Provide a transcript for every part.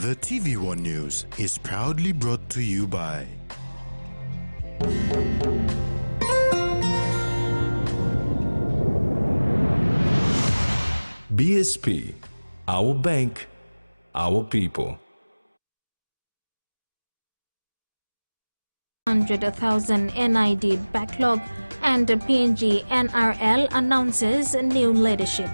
The TVWAN News is proudly brought to you by BSP, our bank, our people. 100,000 NID backlog and the PNG NRL announces new leadership.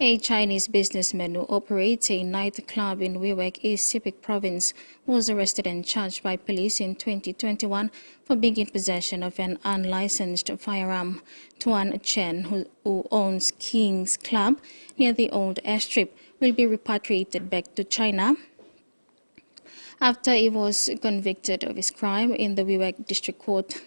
A Chinese businessman who operates a nightclub in Wewak, East Sepik Province, was arrested and charged by police in 2021 for being in possession of an unlicensed firearm. TVWAN Chen, who owns King's Club near the old airstrip, will be repatriated back to China after he was convicted of his crime in the Wewak District Court.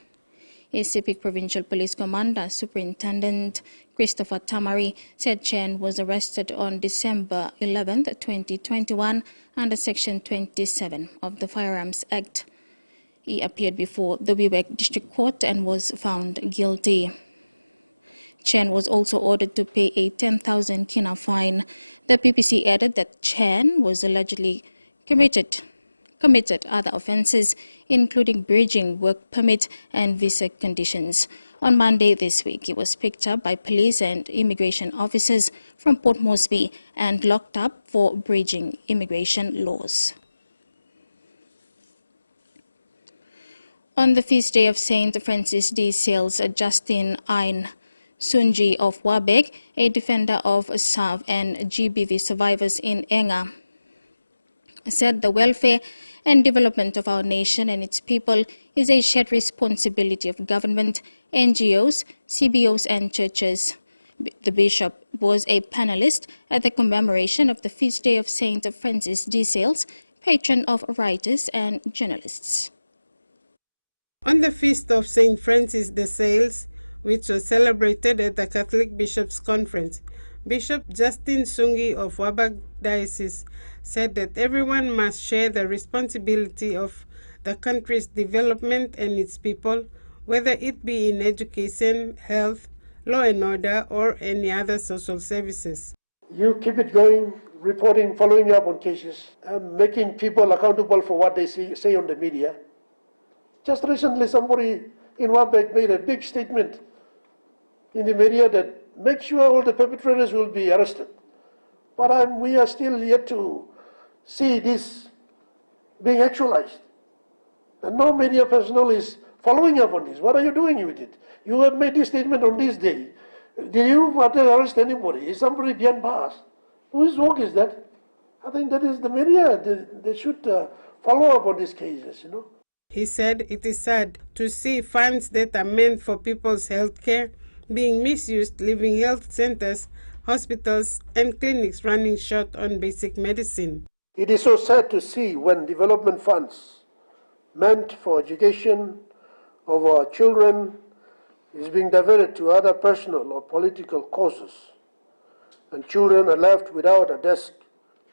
East Sepik Provincial Police Commander Superintendent Christopher Tamari said Chen was arrested on December 11, 2021 under Section 27 of the Firearms Act. He appeared before the Wewak District Court and was found guilty. Chen was also ordered to pay a 10,000 kina fine. The PPC added that Chen was allegedly committed other offences, including breaching work permit and visa conditions. On Monday this week, he was picked up by police and immigration officers from Port Moresby and locked up for breaching immigration laws. On the feast day of St. Francis de Sales, Justin Ain Sunji of Wabeg, a defender of SAV and GBV survivors in Enga, said the welfare and development of our nation and its people is a shared responsibility of government, NGOs, CBOs and churches. The bishop was a panelist at the commemoration of the feast day of St. Francis de Sales, patron of writers and journalists. On the feast of St. Francis de Sales, which was celebrated at the Catholic Bishops' Conference, Bishop Justin Sungi of Wabag Diocese said that everyone must share the responsibility of the country's development and its people, whether it be in education, health, law and order, or any other social services. You keep it going, reporting, following up on cases, making people accountable for what they say on the media. Just recently, somebody in Wabag made a big statement in the media that make sure all the perpetrators will be arrested. But we are still yet to see this being actualized. And no media personnel is following up on this. What are you doing with it? You have made this statement on this day. Did you want to arrest anybody? Is somebody behind bars? Whose work is that? I think that is the media. They should follow up on these cases, you know. He said it is sad to see funds that are meant for people's health care being misused, leaving health centers, hospitals and clinics running short on basic medicine. It is so sad to see when development funds meant for education of our children is being diverted to other personal or political causes, and children are left without a desk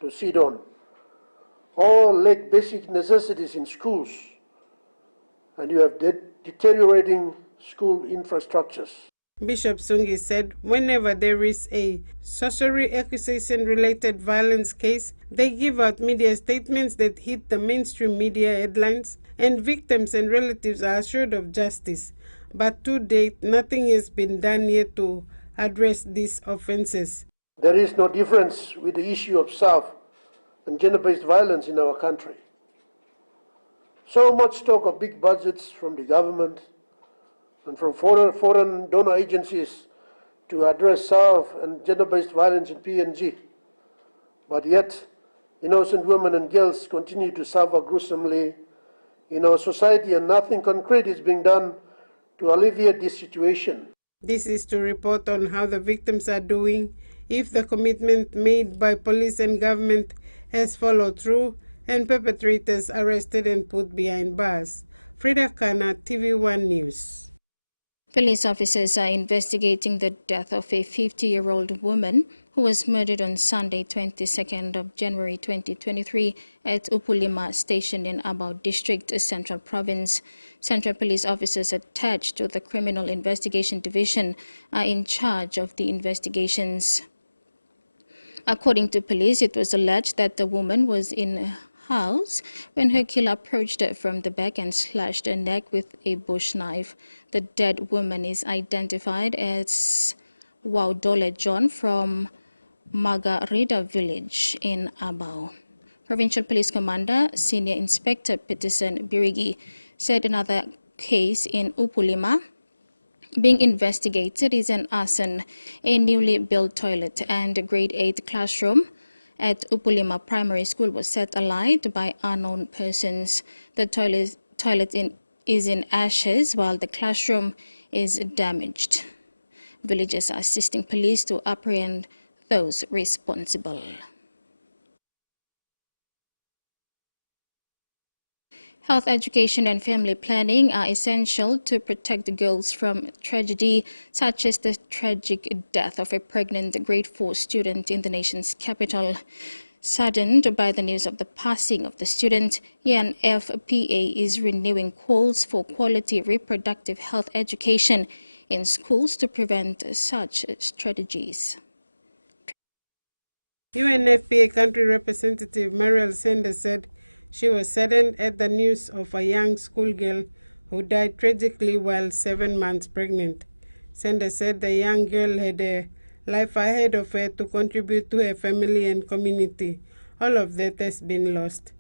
to sit on. All lack basic necessities in schools, and you have deteriorating school infrastructures. Bishop Sungi said whenever there is a sorcery accusation-related violence case, they give out media statements that hit the mainstream media headlines, and victims and relatives are assured of justice. But to date, nothing has been done yet to address these offences. There is no difference with the issue of SAF and gender-based violence in our country. So much talk of big budgets from the government and from foreign donor agencies to address SARV and gender-based violence in PNG. But yet, innocent women and girls continue to suffer gruesomely in our society, and nothing concrete is being done to alleviate this situation. This is to report on how the victims are doing, if the commitment made by police and government has followed through, and perpetrators arrested and put behind bars. Frida Kana, TVWAN News. Police officers are investigating the death of a 50-year-old woman who was murdered on Sunday, 22nd of January 2023 at Upulima Station in Abau District, Central Province. Central Police officers attached to the Criminal Investigation Division are in charge of the investigations. According to police, it was alleged that the woman was in a house when her killer approached her from the back and slashed her neck with a bush knife. The dead woman is identified as Waudole John from Margarita village in Abau. Provincial Police Commander Senior Inspector Peterson Birigi said another case in Upulima being investigated is an arson, a newly built toilet and a grade 8 classroom at Upulima Primary School was set alight by unknown persons. The toilet is in ashes while the classroom is damaged. Villagers are assisting police to apprehend those responsible. Health education and family planning are essential to protect girls from tragedy such as the tragic death of a pregnant grade 4 student in the nation's capital. Saddened by the news of the passing of the student, UNFPA is renewing calls for quality reproductive health education in schools to prevent such tragedies. UNFPA Country Representative Mariel Sanders said she was saddened at the news of a young schoolgirl who died tragically while 7 months pregnant. Sanders said the young girl had a life ahead of her to contribute to her family and community. All of that has been lost.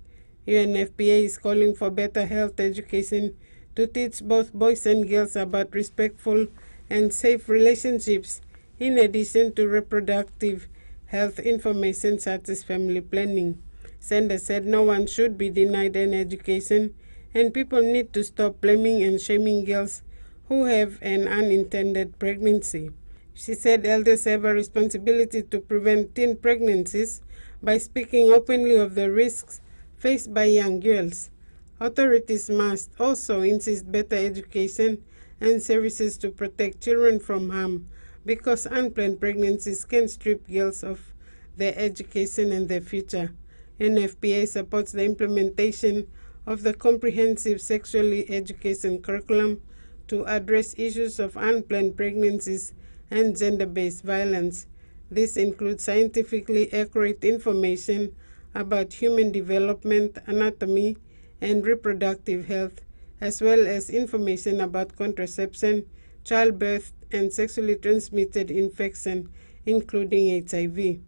UNFPA is calling for better health education to teach both boys and girls about respectful and safe relationships, in addition to reproductive health information such as family planning. Sanders said no one should be denied an education, and people need to stop blaming and shaming girls who have an unintended pregnancy. She said elders have a responsibility to prevent teen pregnancies by speaking openly of the risks faced by young girls. Authorities must also insist better education and services to protect children from harm, because unplanned pregnancies can strip girls of their education and their future. NFPA supports the implementation of the comprehensive sexual education curriculum to address issues of unplanned pregnancies and gender-based violence. This includes scientifically accurate information about human development, anatomy, and reproductive health, as well as information about contraception, childbirth, and sexually transmitted infection, including HIV.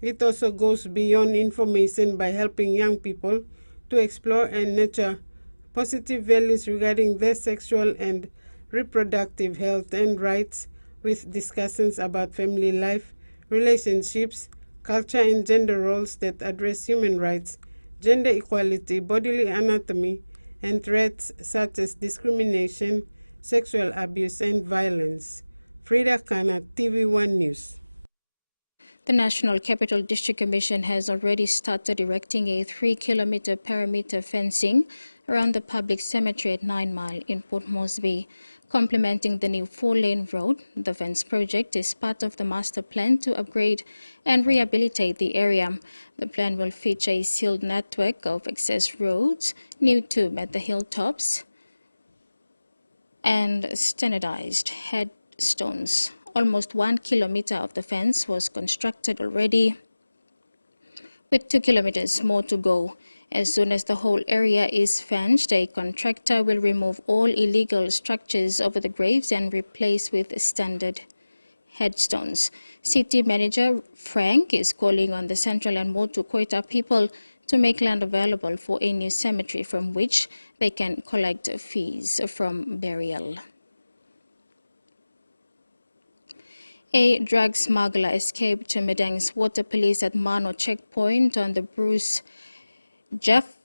It also goes beyond information by helping young people to explore and nurture positive values regarding their sexual and reproductive health and rights, with discussions about family life, relationships, culture, and gender roles that address human rights, gender equality, bodily anatomy, and threats such as discrimination, sexual abuse, and violence. Frida Kana, TV1 News. The National Capital District Commission has already started erecting a 3-kilometer perimeter fencing around the public cemetery at 9 Mile in Port Moresby. Complementing the new 4-lane road, the fence project is part of the master plan to upgrade and rehabilitate the area. The plan will feature a sealed network of access roads, new tube at the hilltops, and standardized headstones. Almost 1 kilometer of the fence was constructed already, with 2 kilometers more to go. As soon as the whole area is fenced, a contractor will remove all illegal structures over the graves and replace with standard headstones. City Manager Frank is calling on the Central and Motu Koita people to make land available for a new cemetery from which they can collect fees from burial. A drug smuggler escaped to Medang's water police at Mano checkpoint on the Bruce Jeff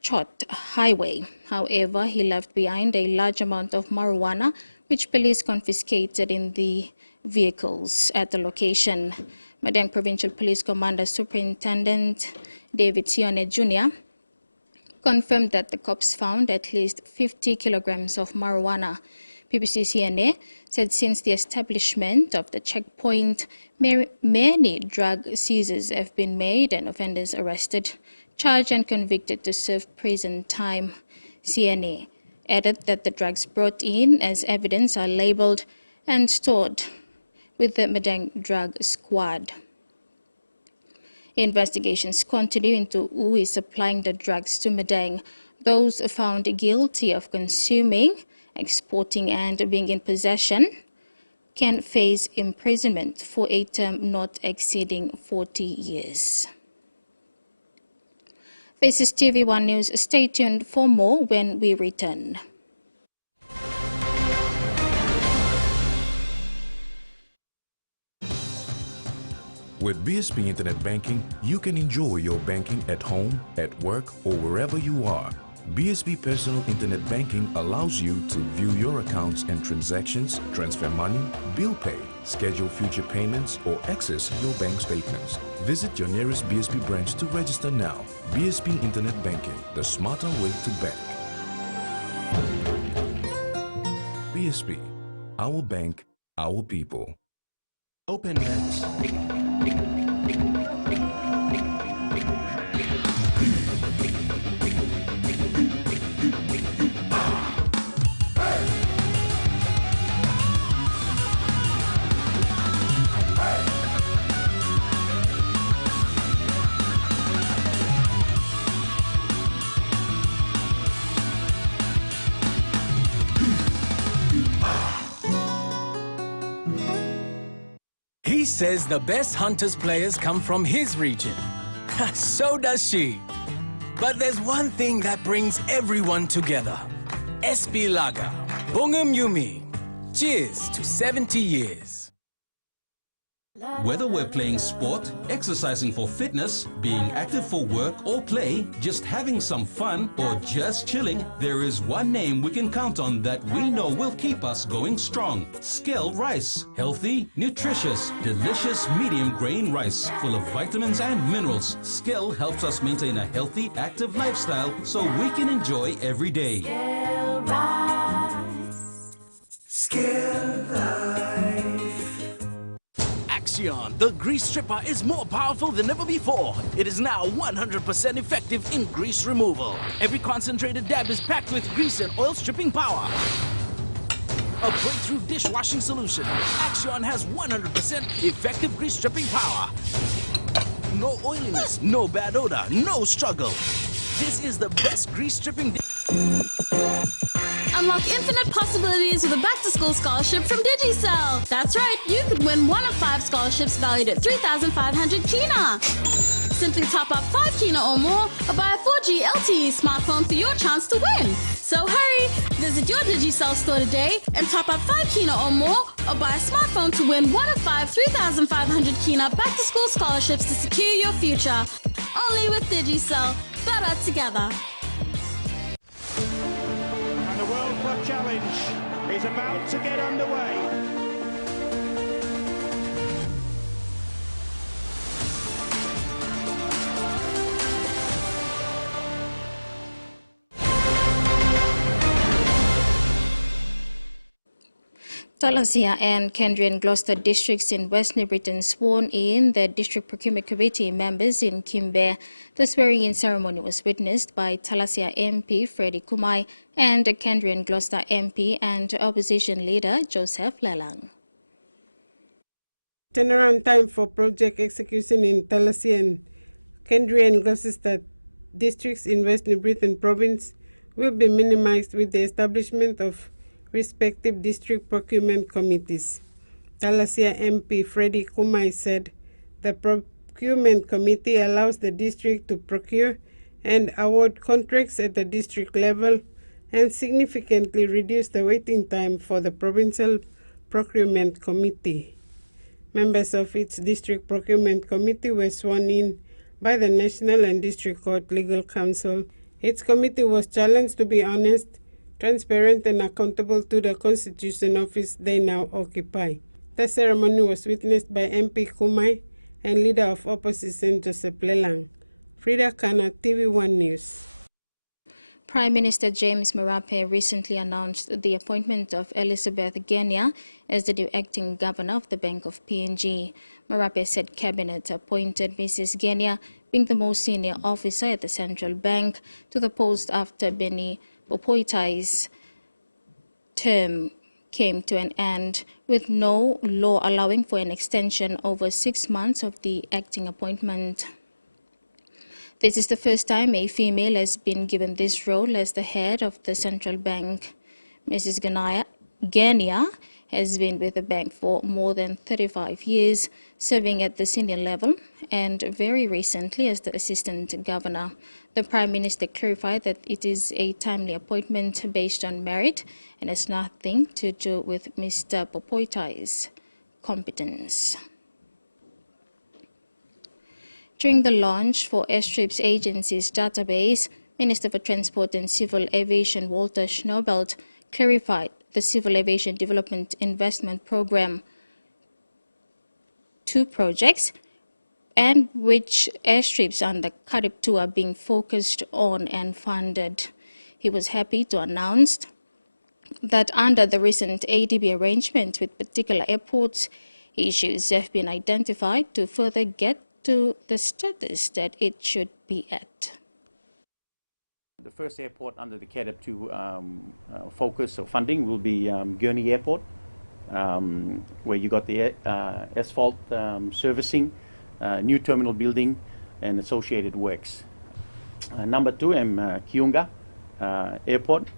Chot Highway. However, he left behind a large amount of marijuana, which police confiscated in the vehicles at the location. Madang Provincial Police Commander Superintendent David Sione Jr. confirmed that the cops found at least 50 kilograms of marijuana. PPC CNA said since the establishment of the checkpoint, many drug seizures have been made and offenders arrested, charged and convicted to serve prison time. CNA added that the drugs brought in as evidence are labeled and stored with the Madang Drug Squad. Investigations continue into who is supplying the drugs to Madang. Those found guilty of consuming, exporting and being in possession can face imprisonment for a term not exceeding 40 years. This is TVWAN News. Stay tuned for more when we return. With BSP Internet Banking, you can enjoy your banking at home, at work, or wherever you are. BSP Personal Internet Banking allows you to view your accounts and transactions, transfer money, bill pay, schedule future payments, or access your bank statements. Visit your nearest BSP branch to register now. BSP Internet Banking, the smarter way to bank. BSP, our bank, our people. Open bets. He says the best Hunters players come from his region. So does she. But there's one thing that brings everyone together. SP Lager. Bungum Yumi. Cheers to 70 years. Whether we're playing sport, exercising for fitness, being active for work or play, just having some fun, or just chilling, there is one name we can count on that we know will keep us going strong. Skell Rice. Healthy, nutritious, delicious medium grain rice full of vitamins and minerals. Skell helps us maintain a healthy, active lifestyle so we can enjoy every day. Skell Rice. Skell Life. Axion, the grease stripper, is more powerful than ever before. It is now 100% effective in grease removal. Every concentrated dab is packed with grease and oil stripping power. A breakthrough dishwashing solution. Axion has 100% effective grease stripping power. No oiliness, no bad odor, no struggle. This is the best grease stripping. Unlock infinite possibilities with a back-to-school scholarship from Digicel. That's right, you could win one of 5 scholarships valued at 3,500 Kina. Simply top up 5 Kina or more, or buy a 4G LTE smartphone for your chance to win. So hurry, visit your Digicel store today and top up 5 Kina or more, or buy a smartphone to win one of 5 3,500 Kina back-to-school scholarships to secure your future. Only with Digicel, better together. The World Club Challenge is about to get underway. Thalassia and Kendrian Gloucester districts in West New Britain sworn in the District Procurement Committee members in Kimbe. The swearing-in ceremony was witnessed by Thalassia MP Freddie Kumai and Kendrian Gloucester MP and Opposition Leader Joseph Lelang. Turnaround time for project execution in Thalassia and Kendrian Gloucester districts in West New Britain province will be minimized with the establishment of respective district procurement committees. Thalassia MP Freddie Kumai said the procurement committee allows the district to procure and award contracts at the district level and significantly reduce the waiting time for the provincial procurement committee. Members of its District Procurement Committee were sworn in by the National and District Court Legal Counsel. Its committee was challenged to be honest, transparent, and accountable to the Constitution office they now occupy. The ceremony was witnessed by MP Kumai and Leader of Opposition Joseph Lelang. Frida Kana, TV1 News. Prime Minister James Marape recently announced the appointment of Elizabeth Genia as the new acting governor of the Bank of PNG. Marape said Cabinet appointed Mrs. Genia, being the most senior officer at the central bank, to the post after Beni Popoitai's term came to an end, with no law allowing for an extension over 6 months of the acting appointment. This is the first time a female has been given this role as the head of the central bank. Mrs. Genia has been with the bank for more than 35 years, serving at the senior level and very recently as the assistant governor. The Prime Minister clarified that it is a timely appointment based on merit and has nothing to do with Mr. Popoitai's competence. During the launch for Airstrips Agency's database, Minister for Transport and Civil Aviation Walter Schnaubelt clarified the Civil Aviation Development Investment Program, 2 projects, and which airstrips under Carib 2 are being focused on and funded. He was happy to announce that under the recent ADB arrangement with particular airports, issues have been identified to further get to the status that it should be at. The first airport under the CADAP 2 focus or funding will be Gurney Airport, where you got the asphalt servicing, new terminal building, and associated works. Number 2, Kiunga Airport,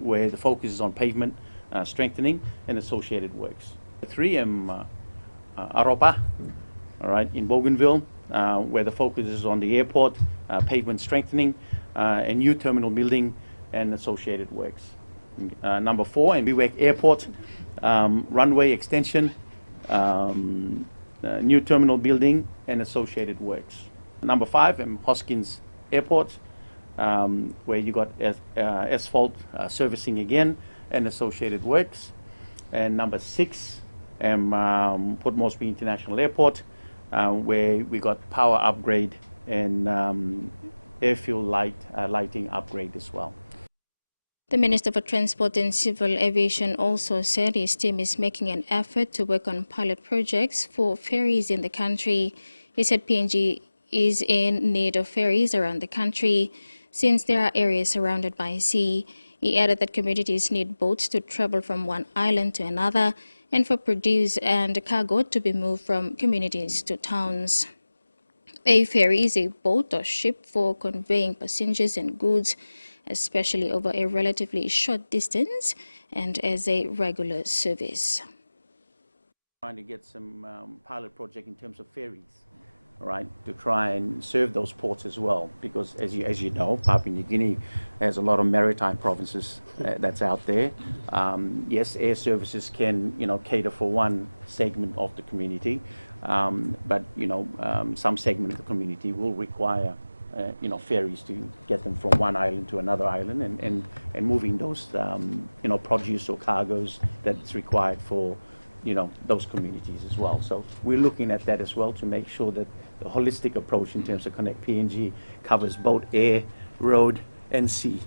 where the focus is on pavement strengthening and associated works. 3, Aropa, all right, in Bougainville, where the focus is on the airport, pavement strengthening, and new terminal building and associated works. Number 4, Biwak Airport, runway extension, new terminal building and associated works. Number 5, Hoskins Airport, where you got asphalt servicing again and associated works. And number 6, Port Moresby International Airport, where we got power upgrade and airfield lighting upgrade as well. The Minister for Transport and Civil Aviation also said his team is making an effort to work on pilot projects for ferries in the country. He said PNG is in need of ferries around the country since there are areas surrounded by sea. He added that communities need boats to travel from one island to another and for produce and cargo to be moved from communities to towns. A ferry is a boat or ship for conveying passengers and goods, especially over a relatively short distance and as a regular service. Trying to get some pilot project in terms of ferries, all right, to try and serve those ports as well, because as you know, Papua New Guinea has a lot of maritime provinces that's out there. Yes, air services can cater for one segment of the community, but some segment of the community will require ferries to get them from one island to another island and moving those produce or cargoes that's required for those communities as well. So we're looking at that as well to make sure that the holistic approach in terms of Connect PNG covers both air, road, and sea.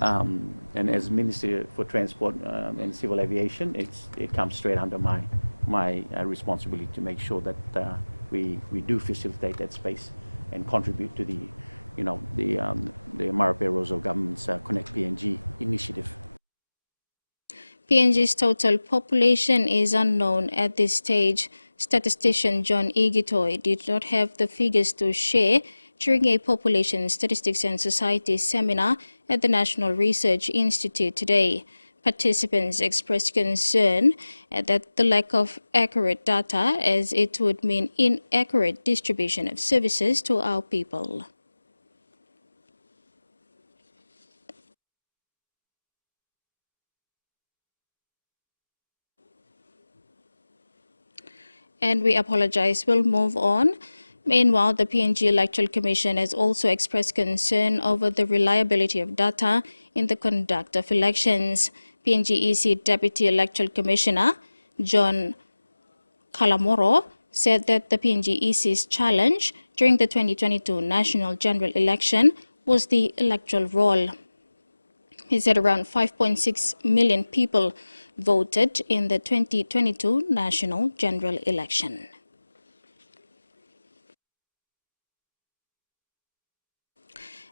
And as Minister for Transport and Civil Aviation, it comes straight under my responsibility to make sure that we do facilitate that space and contribute to the Marape Rosso government's Connect PNG initiative. PNG's total population is unknown at this stage. Statistician John Igitoy did not have the figures to share during a Population Statistics and Society seminar at the National Research Institute today. Participants expressed concern that the lack of accurate data, as it would mean inaccurate distribution of services to our people. And we apologize. We'll move on. Meanwhile, the PNG Electoral Commission has also expressed concern over the reliability of data in the conduct of elections. PNG EC Deputy Electoral Commissioner John Kalamoro said that the PNG EC's challenge during the 2022 National General Election was the electoral roll. He said around 5.6 million people voted in the 2022 National General Election.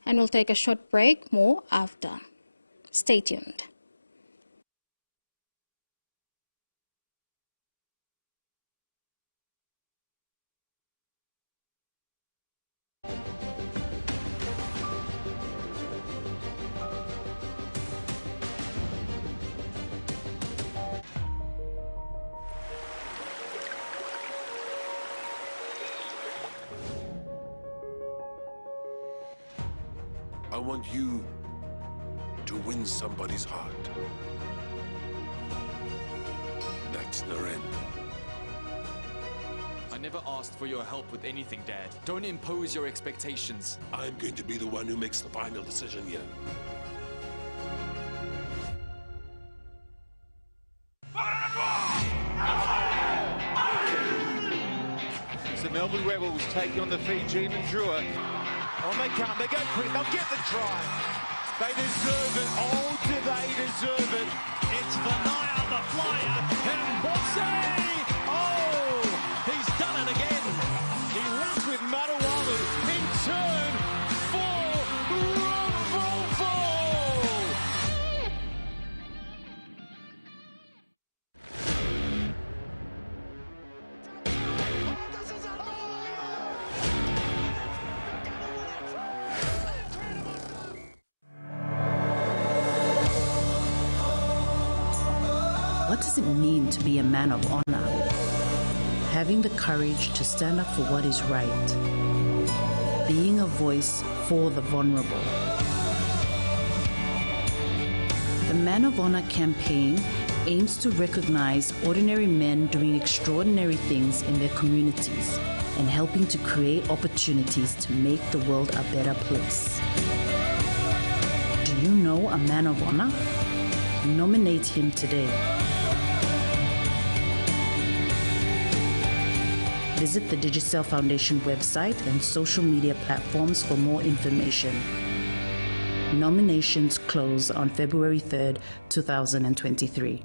And we'll take a short break, more after. Stay tuned. I want you to win somebody's heart. That's Naren. I never asked for your help with anything, Dad. Don't impose your expectations. I'm going to be the one who makes the final decision here. It's the Melbourne Rebels taking on the Fijian and Drua. On they come, they go quick, they'll get the try. They deserve it, oh do they deserve it. It's Vanaya the flyer, and Bosse! Oh, he's done it again. He runs with Matawalu in turn for Rumble. What does it mean to be a man of honor? Having the courage to stand up for what is right. Being a voice for the vulnerable. The Man of Honor campaign aims to recognize ordinary men doing extraordinary things in their communities and helping to create opportunities to make the world a better place. Do you know a man of honor? Nominate him today. Visit the Digicel Foundation website and social media platforms for more information. Nominations close on February 3rd, 2023.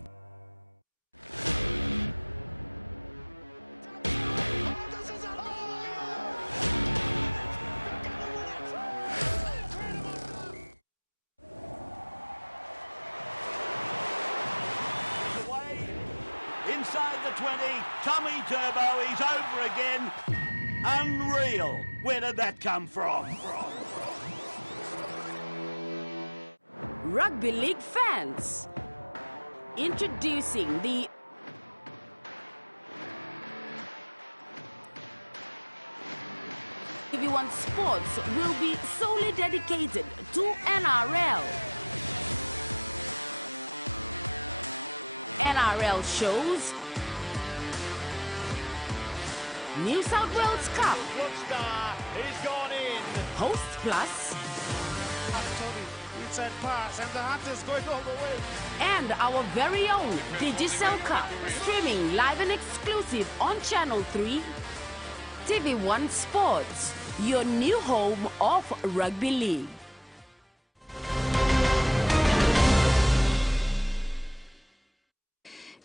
Inside the 20, Tommy Turbo, he's over again. Unreal. Where did that come from? Rugby League fans, introducing the TVWAN Sports will be solely dedicated to NRL. NRL shows New South Wales Cup, He's gone in. Host Plus, Inside pass and the Hunters going all the way. and our very own Digicel Cup, streaming live and exclusive on Channel 3. TV1 Sports, your new home of rugby league.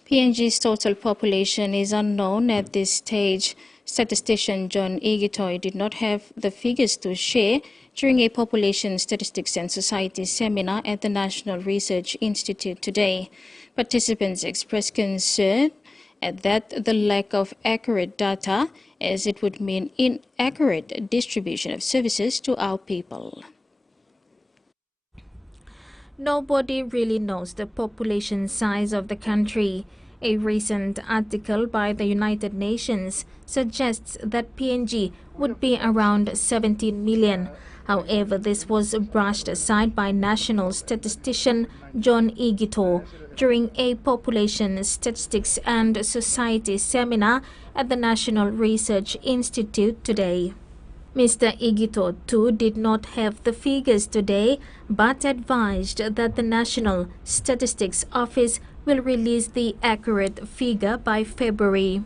PNG's total population is unknown at this stage. Statistician John Igitoy did not have the figures to share during a Population Statistics and Society seminar at the National Research Institute today. Participants expressed concern at that the lack of accurate data, as it would mean inaccurate distribution of services to our people. Nobody really knows the population size of the country. A recent article by the United Nations suggests that PNG would be around 17 million. However, this was brushed aside by national statistician John Igito during a population statistics and society seminar at the National Research Institute today. Mr. Igito, too, did not have the figures today, but advised that the National Statistics Office will release the accurate figure by February.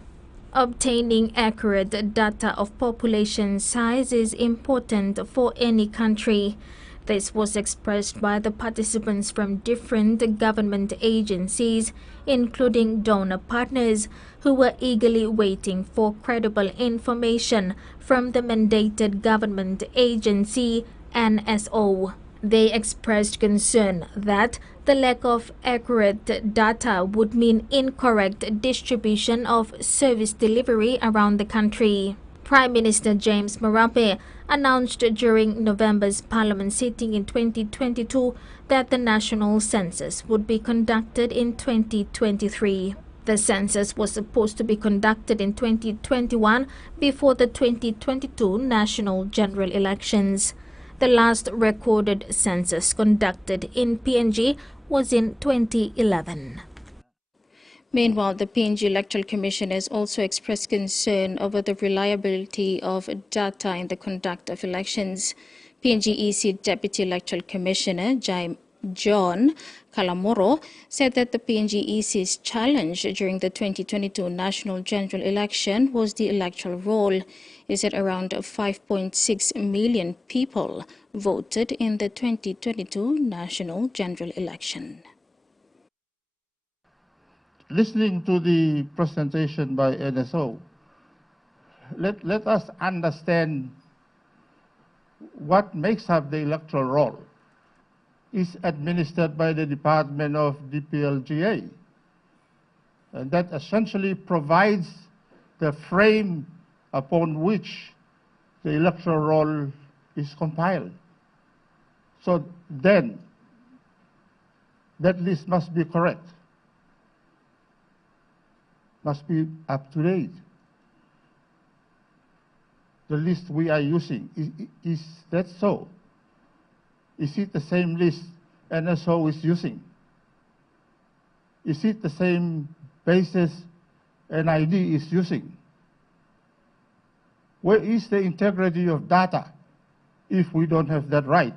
Obtaining accurate data of population size is important for any country. This was expressed by the participants from different government agencies, including donor partners, who were eagerly waiting for credible information from the mandated government agency, NSO. They expressed concern that the lack of accurate data would mean incorrect distribution of service delivery around the country. Prime Minister James Marape announced during November's Parliament sitting in 2022 that the national census would be conducted in 2023. The census was supposed to be conducted in 2021 before the 2022 national general elections. The last recorded census conducted in PNG was in 2011. Meanwhile, the PNG Electoral Commission has also expressed concern over the reliability of data in the conduct of elections. PNG EC Deputy Electoral Commissioner John Kalamoro said that the PNG EC's challenge during the 2022 national general election was the electoral roll. He said around 5.6 million people voted in the 2022 national general election. Listening to the presentation by NSO, let us understand what makes up the electoral roll. Is administered by the Department of DPLGA, and that essentially provides the frame upon which the electoral roll is compiled. So then, that list must be correct, must be up to date. The list we are using, is that so? Is it the same list NSO is using? Is it the same basis NID is using? Where is the integrity of data if we don't have that right?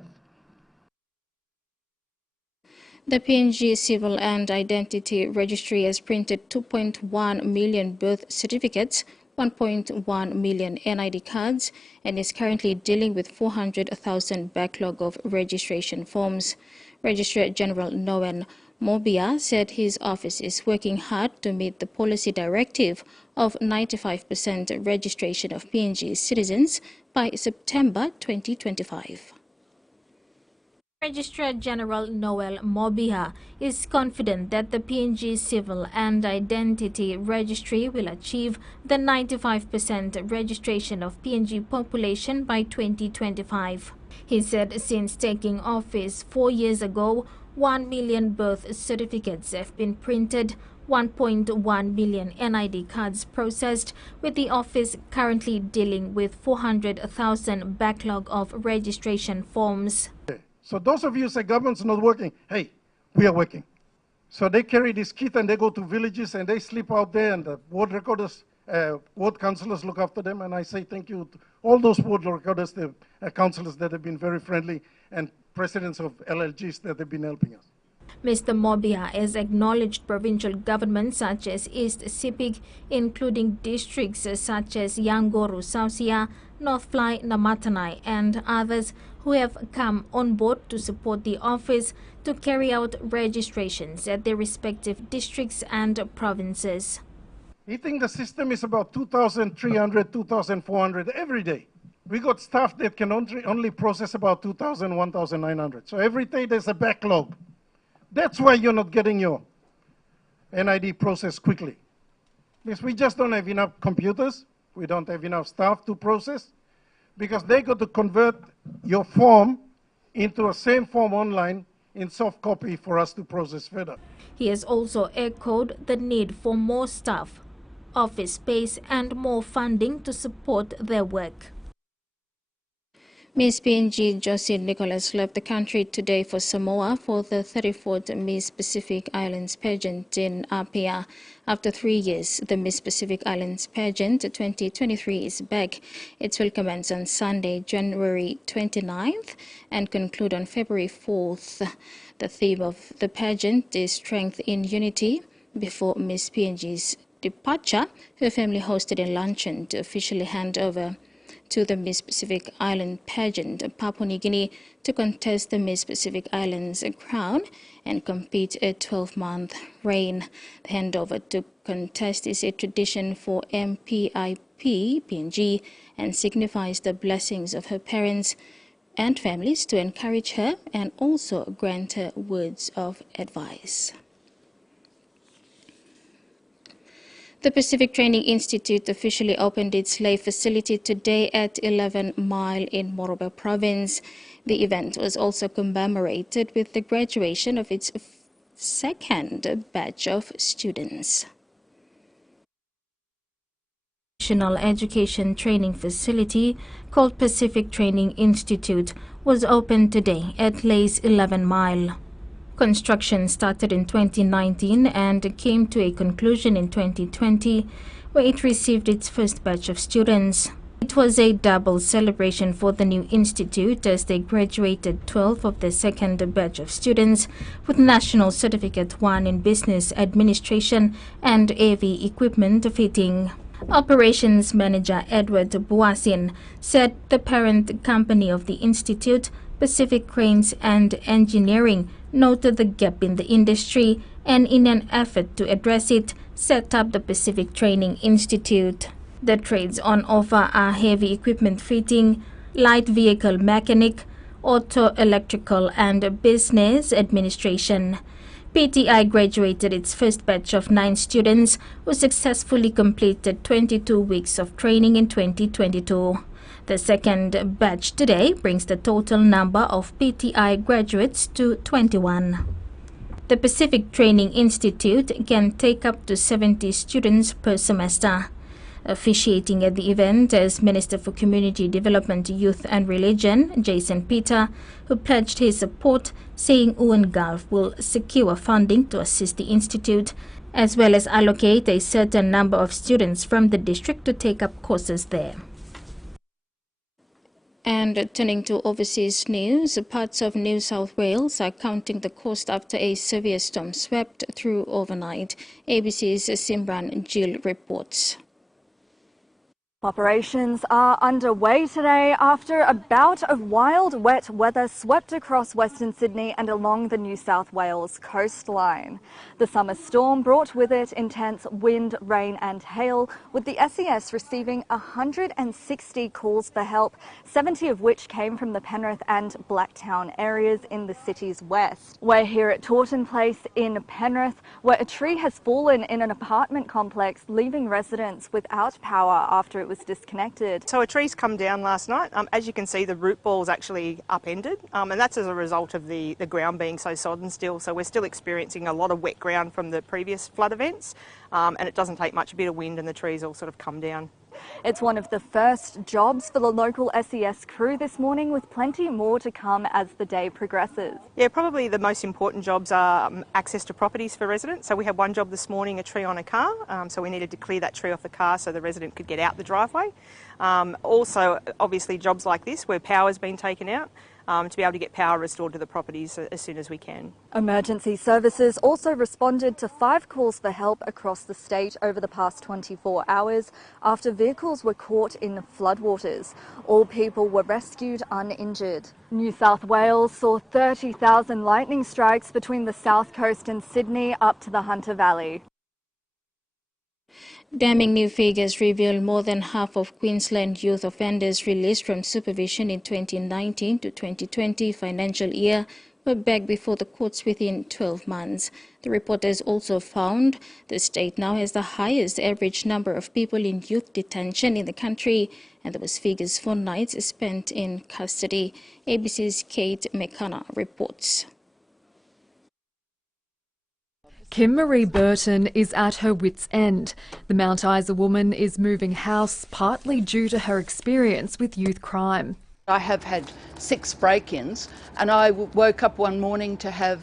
The PNG Civil and Identity Registry has printed 2.1 million birth certificates, 1.1 million NID cards, and is currently dealing with 400,000 backlog of registration forms. Registrar General Noen Mobia said his office is working hard to meet the policy directive of 95% registration of PNG citizens by September 2025. Registrar General Noel Mobiha is confident that the PNG Civil and Identity Registry will achieve the 95% registration of PNG population by 2025. He said since taking office 4 years ago, 1 million birth certificates have been printed, 1.1 million NID cards processed, with the office currently dealing with 400,000 backlog of registration forms. So those of you who say government's not working, hey, we are working. So they carry this kit and they go to villages and they sleep out there, and the ward recorders, ward councillors look after them. And I say thank you to all those ward recorders, the councillors that have been very friendly, and presidents of LLGs that have been helping us. Mr. Mobia has acknowledged provincial governments such as East Sepik, including districts such as Yangoru, Sausia, Northfly, Namatanai, and others who have come on board to support the office to carry out registrations at their respective districts and provinces. We think the system is about 2,300, 2,400 every day. We got staff that can only process about 2,000, 1,900. So every day there's a backlog. That's why you're not getting your NID processed quickly. Because we just don't have enough computers. We don't have enough staff to process. Because they got to convert your form into a same form online in soft copy for us to process further. He has also echoed the need for more staff, office space and more funding to support their work. Miss PNG Josie Nicholas left the country today for Samoa for the 34th Miss Pacific Islands pageant in Apia. After 3 years, the Miss Pacific Islands pageant 2023 is back. It will commence on Sunday, January 29th and conclude on February 4th. The theme of the pageant is Strength in Unity. Before Miss PNG's departure, her family hosted a luncheon to officially hand over to the Miss Pacific Island pageant, Papua New Guinea, to contest the Miss Pacific Islands crown and complete a 12-month reign. The handover to contest is a tradition for MPIP PNG and signifies the blessings of her parents and families to encourage her and also grant her words of advice. The Pacific Training Institute officially opened its lay facility today at 11 Mile in Morobe Province. The event was also commemorated with the graduation of its second batch of students. National Education Training Facility called Pacific Training Institute was opened today at Lay's 11 Mile. Construction started in 2019 and came to a conclusion in 2020, where it received its first batch of students. It was a double celebration for the new institute as they graduated 12 of the second batch of students with National Certificate 1 in Business Administration and AV equipment fitting. Operations Manager Edward Buasin said the parent company of the institute, Pacific Cranes and Engineering, noted the gap in the industry and in an effort to address it, set up the Pacific Training Institute. The trades on offer are heavy equipment fitting, light vehicle mechanic, auto electrical and business administration. PTI graduated its first batch of 9 students who successfully completed 22 weeks of training in 2022. The second batch today brings the total number of PTI graduates to 21. The Pacific Training Institute can take up to 70 students per semester. Officiating at the event as Minister for Community Development, Youth and Religion, Jason Peter, who pledged his support, saying UN Gulf will secure funding to assist the institute, as well as allocate a certain number of students from the district to take up courses there. And turning to overseas news, parts of New South Wales are counting the cost after a severe storm swept through overnight. ABC's Simran Gill reports. Operations are underway today after a bout of wild, wet weather swept across Western Sydney and along the New South Wales coastline. The summer storm brought with it intense wind, rain and hail, with the SES receiving 160 calls for help, 70 of which came from the Penrith and Blacktown areas in the city's west. We're here at Taunton Place in Penrith, where a tree has fallen in an apartment complex, leaving residents without power after it was disconnected. So a tree's come down last night. As you can see, the root ball's actually upended, and that's as a result of the ground being so sodden still. So we're still experiencing a lot of wet ground from the previous flood events, and it doesn't take much, a bit of wind and the trees all sort of come down. It's one of the first jobs for the local SES crew this morning, with plenty more to come as the day progresses. Yeah, probably the most important jobs are access to properties for residents. So we had one job this morning, a tree on a car, so we needed to clear that tree off the car so the resident could get out the driveway. Also, obviously, jobs like this where power's been taken out, to be able to get power restored to the properties as soon as we can. Emergency services also responded to 5 calls for help across the state over the past 24 hours after vehicles were caught in floodwaters. All people were rescued uninjured. New South Wales saw 30,000 lightning strikes between the South Coast and Sydney up to the Hunter Valley. Damning new figures reveal more than half of Queensland youth offenders released from supervision in 2019 to 2020 financial year were back before the courts within 12 months. The report has also found the state now has the highest average number of people in youth detention in the country, and there was figures for nights spent in custody. ABC's Kate McCanna reports. Kim Marie Burton is at her wit's end. The Mount Isa woman is moving house partly due to her experience with youth crime. I have had 6 break-ins, and I woke up one morning to have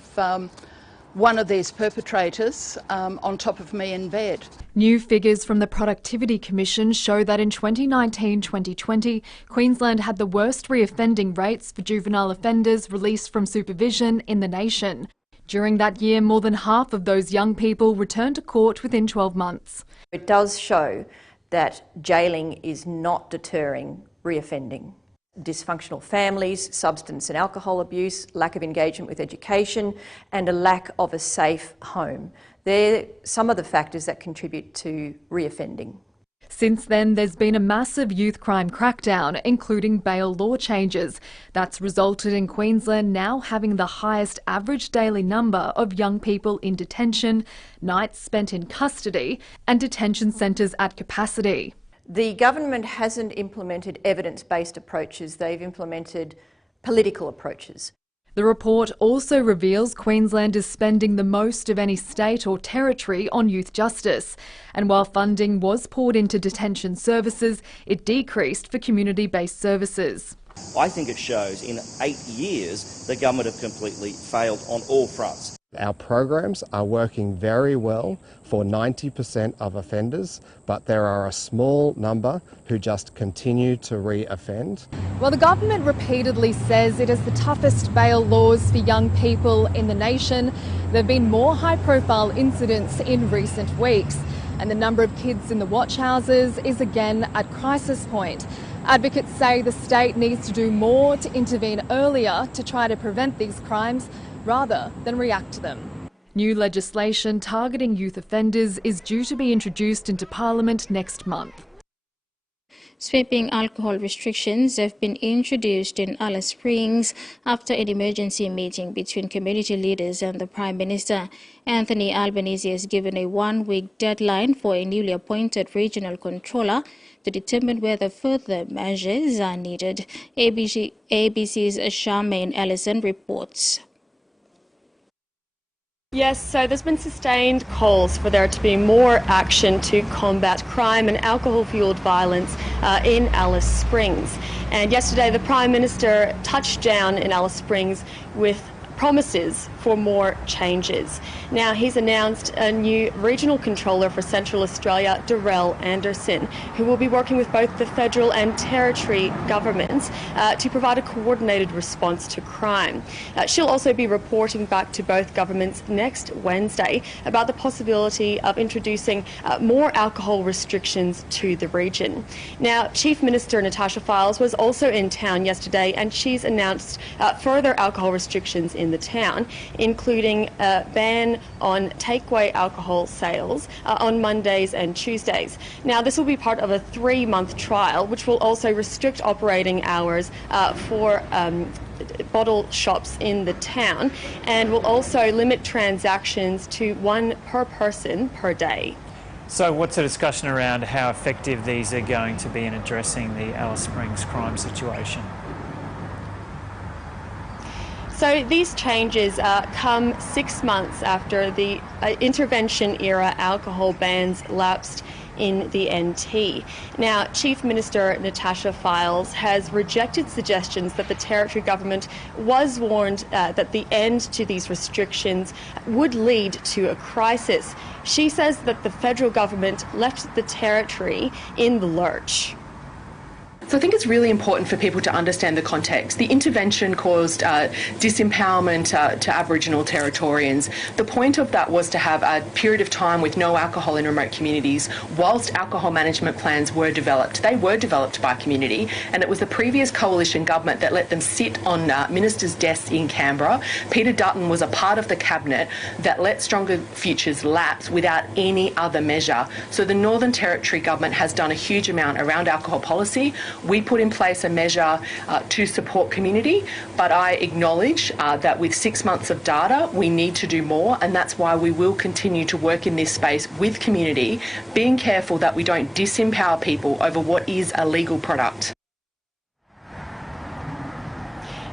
one of these perpetrators on top of me in bed. New figures from the Productivity Commission show that in 2019-2020, Queensland had the worst reoffending rates for juvenile offenders released from supervision in the nation. During that year, more than half of those young people returned to court within 12 months. It does show that jailing is not deterring reoffending. Dysfunctional families, substance and alcohol abuse, lack of engagement with education, and a lack of a safe home. They're some of the factors that contribute to reoffending. Since then, there's been a massive youth crime crackdown, including bail law changes. That's resulted in Queensland now having the highest average daily number of young people in detention, nights spent in custody, and detention centres at capacity. The government hasn't implemented evidence-based approaches, they've implemented political approaches. The report also reveals Queensland is spending the most of any state or territory on youth justice. And while funding was poured into detention services, it decreased for community-based services. I think it shows in 8 years the government have completely failed on all fronts. Our programs are working very well for 90% of offenders, but there are a small number who just continue to re-offend. Well, the government repeatedly says it has the toughest bail laws for young people in the nation. There have been more high-profile incidents in recent weeks, and the number of kids in the watch houses is again at crisis point. Advocates say the state needs to do more to intervene earlier to try to prevent these crimes rather than react to them. New legislation targeting youth offenders is due to be introduced into Parliament next month. Sweeping alcohol restrictions have been introduced in Alice Springs after an emergency meeting between community leaders and the Prime Minister. Anthony Albanese has given a one-week deadline for a newly appointed regional controller to determine whether further measures are needed. ABC's Charmaine Ellison reports. Yes, so there's been sustained calls for there to be more action to combat crime and alcohol-fueled violence in Alice Springs. And yesterday the Prime Minister touched down in Alice Springs with promises for more changes. Now he's announced a new regional controller for Central Australia, Darrell Anderson, who will be working with both the federal and territory governments to provide a coordinated response to crime. She'll also be reporting back to both governments next Wednesday about the possibility of introducing more alcohol restrictions to the region. Now, Chief Minister Natasha Fyles was also in town yesterday, and she's announced further alcohol restrictions in the town, including a ban on takeaway alcohol sales on Mondays and Tuesdays. Now, this will be part of a 3-month trial, which will also restrict operating hours for bottle shops in the town, and will also limit transactions to 1 per person per day. So what's the discussion around how effective these are going to be in addressing the Alice Springs crime situation? So these changes come 6 months after the intervention-era alcohol bans lapsed in the NT. Now, Chief Minister Natasha Fyles has rejected suggestions that the Territory Government was warned that the end to these restrictions would lead to a crisis. She says that the Federal Government left the Territory in the lurch. So I think it's really important for people to understand the context. The intervention caused disempowerment to Aboriginal Territorians. The point of that was to have a period of time with no alcohol in remote communities whilst alcohol management plans were developed. They were developed by community, and it was the previous coalition government that let them sit on ministers' desks in Canberra. Peter Dutton was a part of the cabinet that let Stronger Futures lapse without any other measure. So the Northern Territory government has done a huge amount around alcohol policy. We put in place a measure to support community, but I acknowledge that with 6 months of data, we need to do more, and that's why we will continue to work in this space with community, being careful that we don't disempower people over what is a legal product.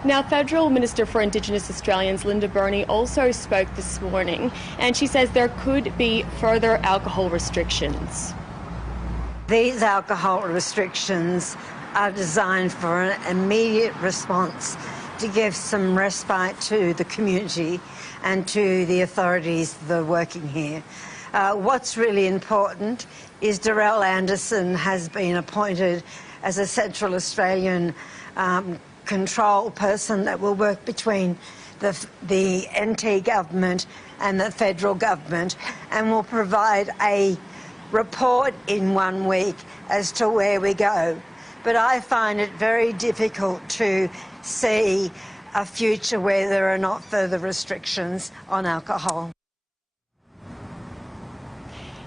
Now, Federal Minister for Indigenous Australians Linda Burney also spoke this morning, and she says there could be further alcohol restrictions. These alcohol restrictions are designed for an immediate response to give some respite to the community and to the authorities that are working here. What's really important is Darrell Anderson has been appointed as a Central Australian control person that will work between the NT government and the federal government, and will provide a report in 1 week as to where we go. But I find it very difficult to see a future where there are not further restrictions on alcohol.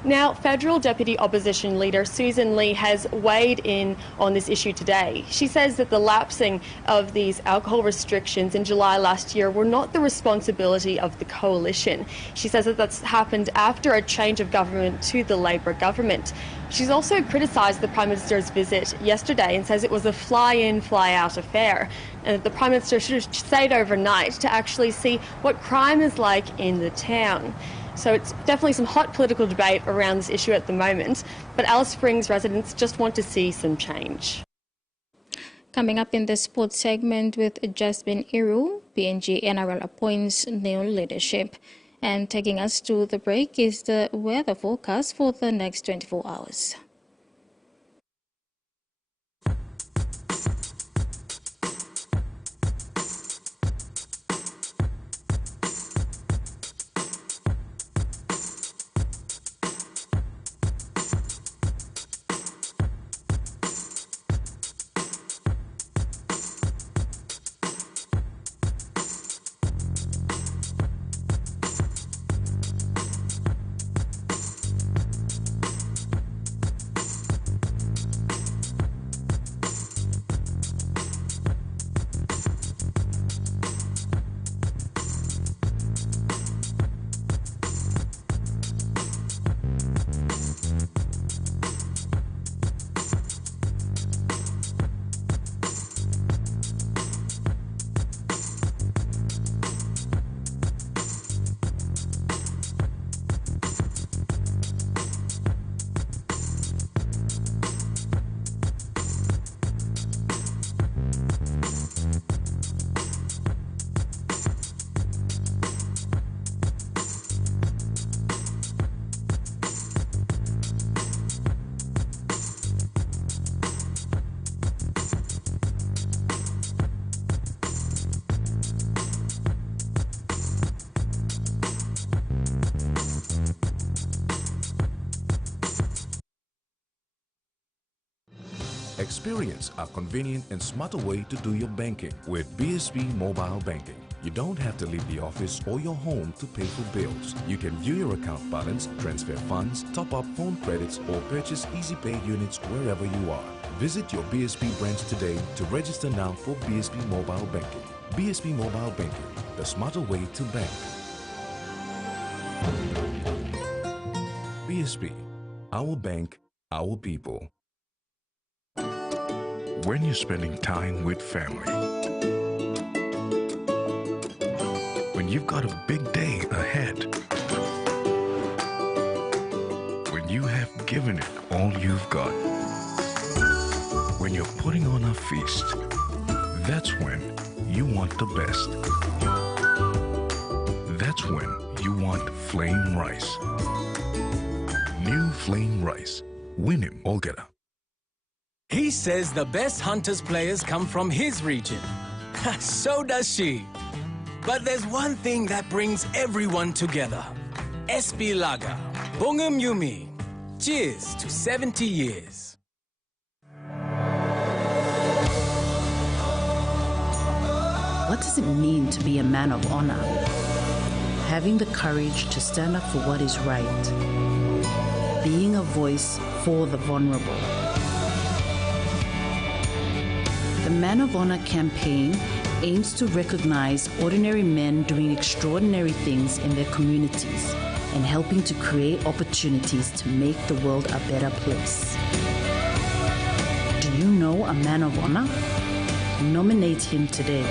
Now, Federal Deputy Opposition Leader Susan Lee has weighed in on this issue today. She says that the lapsing of these alcohol restrictions in July last year were not the responsibility of the coalition. She says that that's happened after a change of government to the Labor government. She's also criticised the Prime Minister's visit yesterday and says it was a fly-in, fly-out affair, and that the Prime Minister should have stayed overnight to actually see what crime is like in the town. So it's definitely some hot political debate around this issue at the moment, but Alice Springs residents just want to see some change. Coming up in the sports segment with Jasmine Iru, PNG NRL appoints new leadership. And taking us to the break is the weather forecast for the next 24 hours. Experience a convenient and smarter way to do your banking with BSB Mobile Banking. You don't have to leave the office or your home to pay for bills. You can view your account balance, transfer funds, top up phone credits, or purchase EasyPay units wherever you are. Visit your BSB branch today to register now for BSB Mobile Banking. BSB Mobile Banking, the smarter way to bank. BSB, our bank, our people. When you're spending time with family, when you've got a big day ahead, when you have given it all you've got, when you're putting on a feast, that's when you want the best. That's when you want flame rice. New flame rice. Win him, Olgeta. He says the best Hunters players come from his region. So does she. But there's one thing that brings everyone together. SB Lager. Bongum Yumi. Cheers to 70 years. What does it mean to be a man of honor? Having the courage to stand up for what is right. Being a voice for the vulnerable. The Man of Honor campaign aims to recognize ordinary men doing extraordinary things in their communities and helping to create opportunities to make the world a better place. Do you know a man of honor? Nominate him today.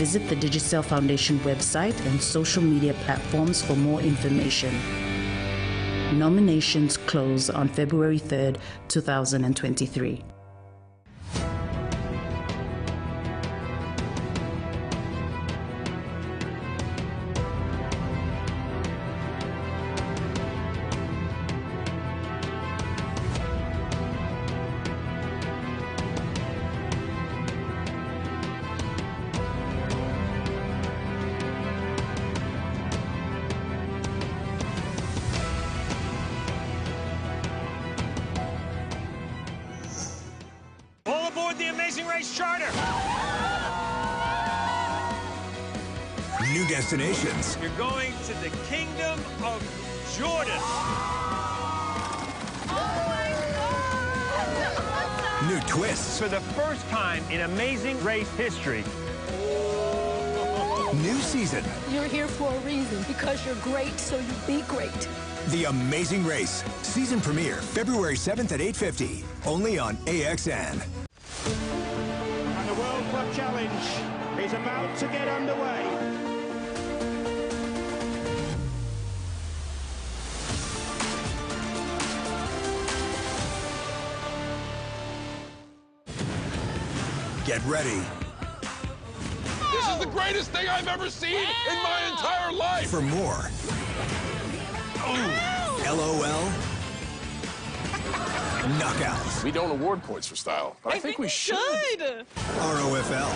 Visit the Digicel Foundation website and social media platforms for more information. Nominations close on February 3rd, 2023. All aboard the Amazing Race Charter! New destinations. You're going to the Kingdom of Jordan. New twists. For the first time in Amazing Race history. New season. You're here for a reason, because you're great, so you be great. The Amazing Race. Season premiere, February 7th at 8:50. Only on AXN. And the World Club Challenge is about to get underway. Get ready. This is the greatest thing I've ever seen in my entire life. For more. LOL. Knockouts. We don't award points for style, but I think we should. ROFL.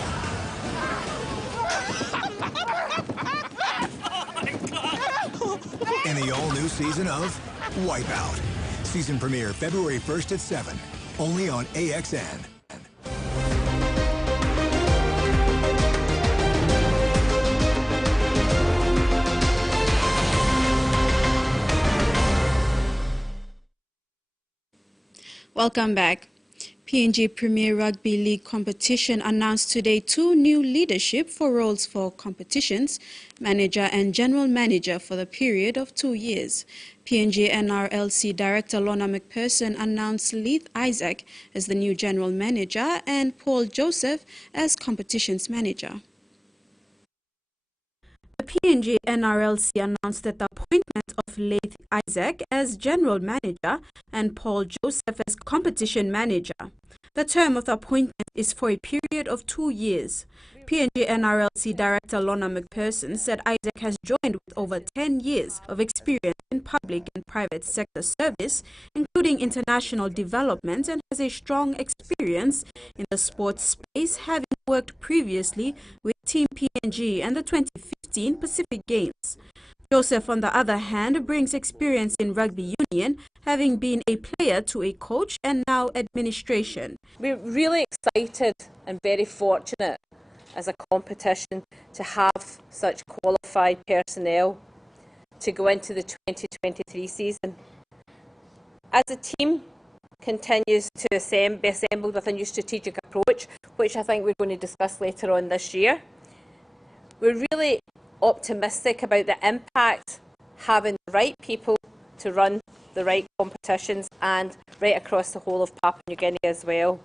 And the all-new season of Wipeout. Season premiere February 1st at 7. Only on AXN. Welcome back. PNG Premier Rugby League competition announced today 2 new leadership for roles for competitions, manager and general manager for the period of 2 years. PNG NRLC Director Lorna McPherson announced Leith Isaac as the new general manager and Paul Joseph as competitions manager. The PNG NRLC announced that the appointment of Leith Isaac as general manager and Paul Joseph as competition manager. The term of the appointment is for a period of 2 years. PNG NRLC Director Lorna McPherson said Isaac has joined with over 10 years of experience in public and private sector service, including international development, and has a strong experience in the sports space, having worked previously with Team PNG and the 2015 Pacific Games. Joseph, on the other hand, brings experience in rugby union, having been a player to a coach and now administration. We're really excited and very fortunate as a competition to have such qualified personnel to go into the 2023 season. As a team continues to be assembled with a new strategic approach, which I think we're going to discuss later on this year, we're really optimistic about the impact having the right people to run the right competitions and right across the whole of Papua New Guinea as well.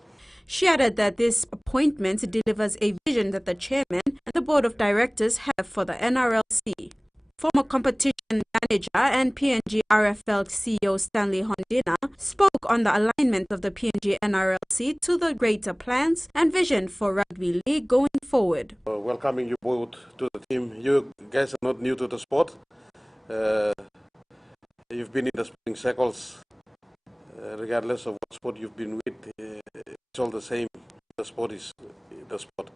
She added that this appointment delivers a vision that the chairman and the board of directors have for the NRLC. Former competition manager and PNG RFL CEO Stanley Hondina spoke on the alignment of the PNG NRLC to the greater plans and vision for rugby league going forward. Welcoming you both to the team. You guys are not new to the sport. You've been in the sporting circles, regardless of what sport you've been with. It's all the same. The sport is the sport.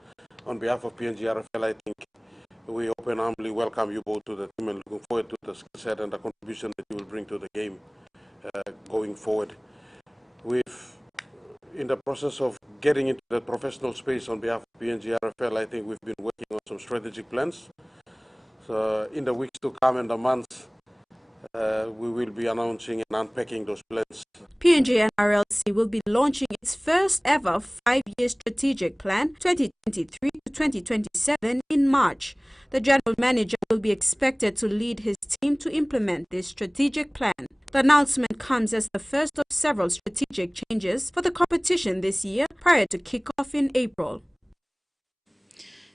On behalf of PNG RFL, I think we open humbly welcome you both to the team and looking forward to the skill set and the contribution that you will bring to the game going forward. In the process of getting into the professional space on behalf of PNG RFL, I think we've been working on some strategic plans. So in the weeks to come and the months, we will be announcing and unpacking those plans. PNG NRLC will be launching its first ever 5-year strategic plan 2023 to 2027 in March. The general manager will be expected to lead his team to implement this strategic plan. The announcement comes as the first of several strategic changes for the competition this year prior to kick-off in April.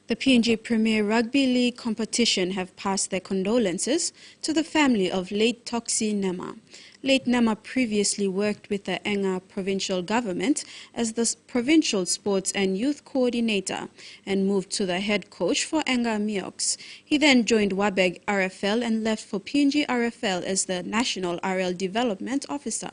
The PNG Premier Rugby League competition have passed their condolences to the family of late Toxi Nema. Late Nema previously worked with the Enga provincial government as the provincial sports and youth coordinator and moved to the head coach for Enga Miox. He then joined Wabeg RFL and left for PNG RFL as the national RL development officer.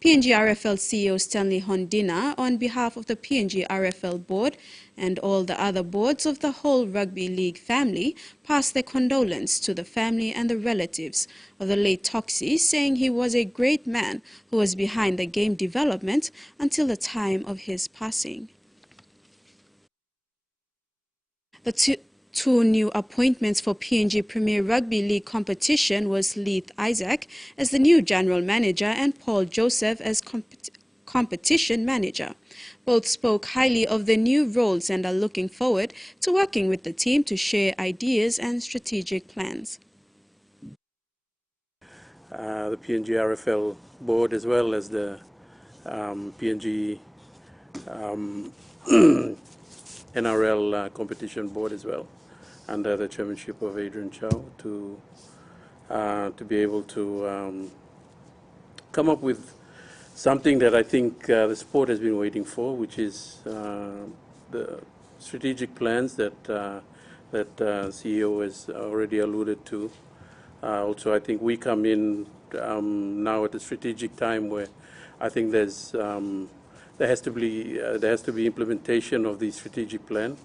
PNG RFL CEO Stanley Hondina, on behalf of the PNG RFL board and all the other boards of the whole rugby league family, passed their condolence to the family and the relatives of the late Toxi, saying he was a great man who was behind the game development until the time of his passing. The two new appointments for PNG Premier Rugby League competition was Leith Isaac as the new general manager and Paul Joseph as competition manager. Both spoke highly of the new roles and are looking forward to working with the team to share ideas and strategic plans. The PNG RFL board, as well as the PNG NRL competition board as well, under the chairmanship of Adrian Chow, to be able to come up with something that I think the sport has been waiting for, which is the strategic plans that CEO has already alluded to. Also, I think we come in now at a strategic time where I think there has to be implementation of the strategic plan.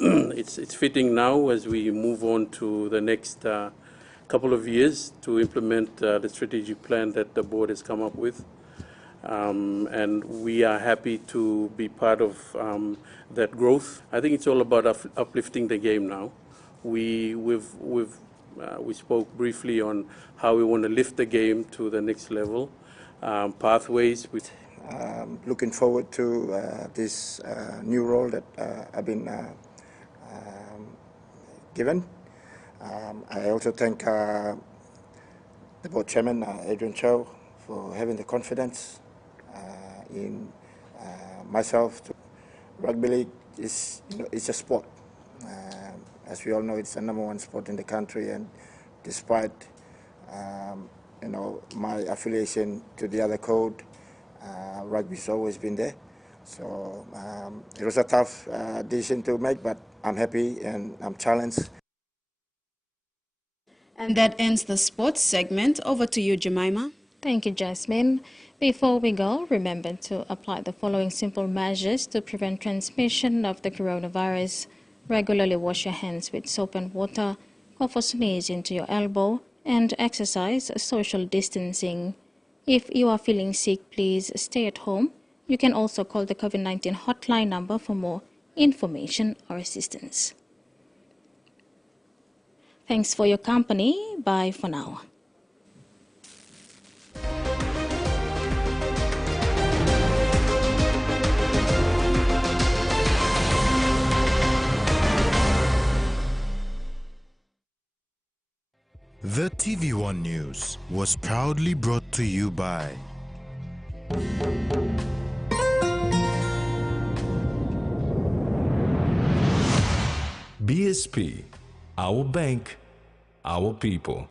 It's fitting now as we move on to the next couple of years to implement the strategic plan that the board has come up with. And we are happy to be part of that growth. I think it's all about uplifting the game now. We spoke briefly on how we want to lift the game to the next level, pathways. Looking forward to this new role that I've been given. I also thank the board chairman, Adrian Chow, for having the confidence in myself. Rugby league is, it's a sport. As we all know, it's the #1 sport in the country, and despite my affiliation to the other code, rugby's always been there. So it was a tough decision to make, but I'm happy and I'm challenged. And that ends the sports segment. Over to you, Jemima. Thank you, Jasmine. Before we go, remember to apply the following simple measures to prevent transmission of the coronavirus. Regularly wash your hands with soap and water, cough or sneeze into your elbow, and exercise social distancing. If you are feeling sick, please stay at home. You can also call the COVID-19 hotline number for more information or assistance. Thanks for your company. Bye for now. The TVWAN News was proudly brought to you by BSP, our bank, our people.